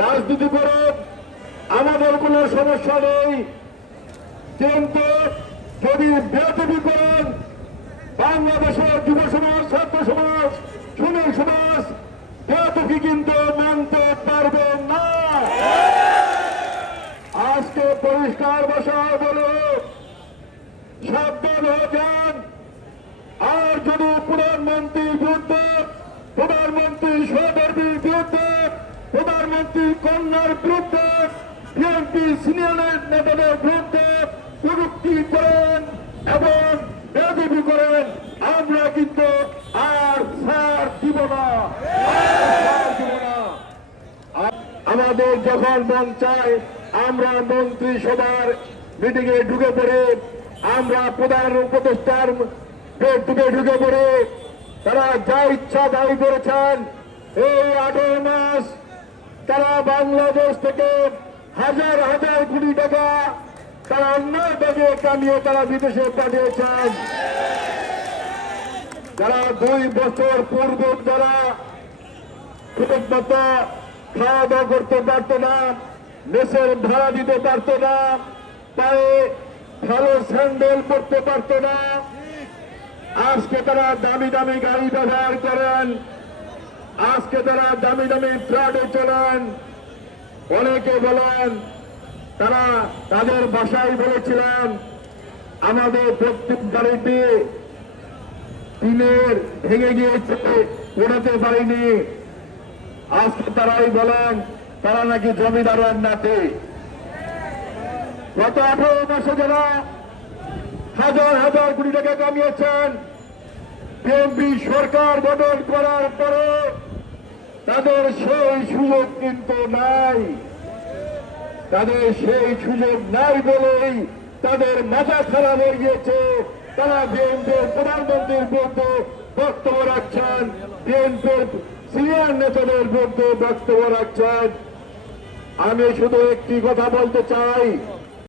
রাজনীতি করে আমাদের কোনো সমস্যা নেই, কিন্তু যদি বেয়াদবি করেন বাংলাদেশের যুব সমাজ, ছাত্র সমাজ, শ্রমিক সমাজ বেয়াদবি কিন্তু মানতে পারবে না। আজকে পরিষ্কার ভাষায় বলে সাবধান হয়ে যান। আর যদি প্রধানমন্ত্রীর বিরুদ্ধে, প্রধানমন্ত্রী সহধর্মীর বিরুদ্ধে, প্রধানমন্ত্রী কন্যার বিরুদ্ধে, বিএনপি সিনিয়র নেতাদের বিরুদ্ধে কটূক্তি করেন এবং বেয়াদবি করেন, আমরা কিন্তু আর ছাড় দিব না। আমাদের যখন মন চায় আমরা মন্ত্রিসভার মিটিং এ ঢুকে পড়ে, আমরা প্রধান উপদেষ্টার ঢুকে পড়ে তারা যা ইচ্ছা তাই করেছেন। এই 18 মাস তারা বাংলাদেশ থেকে হাজার হাজার কোটি টাকা তারা অন্যায়ভাবে কামিয়ে তারা বিদেশে পাঠিয়েছেন। যারা 2 বছর পূর্বে যারা কৃতজ্ঞতা খাওয়া দাওয়া করতে পারত না, দেশের ভাড়া দিতে পারত না, পায়ে ভালো স্যান্ডেল পরতে পারত না, আজকে তারা দামি দামি গাড়ি ব্যবহার করেন, আজকে তারা দামি দামি ফ্ল্যাটে চলেন। অনেকে বলেন তারা তাদের বাসায় বলেছিলেন আমাদের প্রত্যেক বাড়িতে টিনের ভেঙে গিয়েছে, ওঠাতে পারিনি। আজকে তারাই বলেন তারা নাকি জমিদারের নাতি। গত 18 মাসে যারা হাজার হাজার কোটি টাকা কামিয়েছেন, বিএনপি সরকার গঠন করার পরে তাদের সেই সুযোগ কিন্তু নাই। তাদের সেই সুযোগ নাই বলেই তাদের মাথা খারাপ হয়ে গিয়েছে। তারা বিএনপির প্রধানমন্ত্রীর বিরুদ্ধে বক্তব্য রাখছেন, বিএনপির সিনিয়র নেতাদের বিরুদ্ধে বক্তব্য রাখছেন। আমি শুধু একটি কথা বলতে চাই,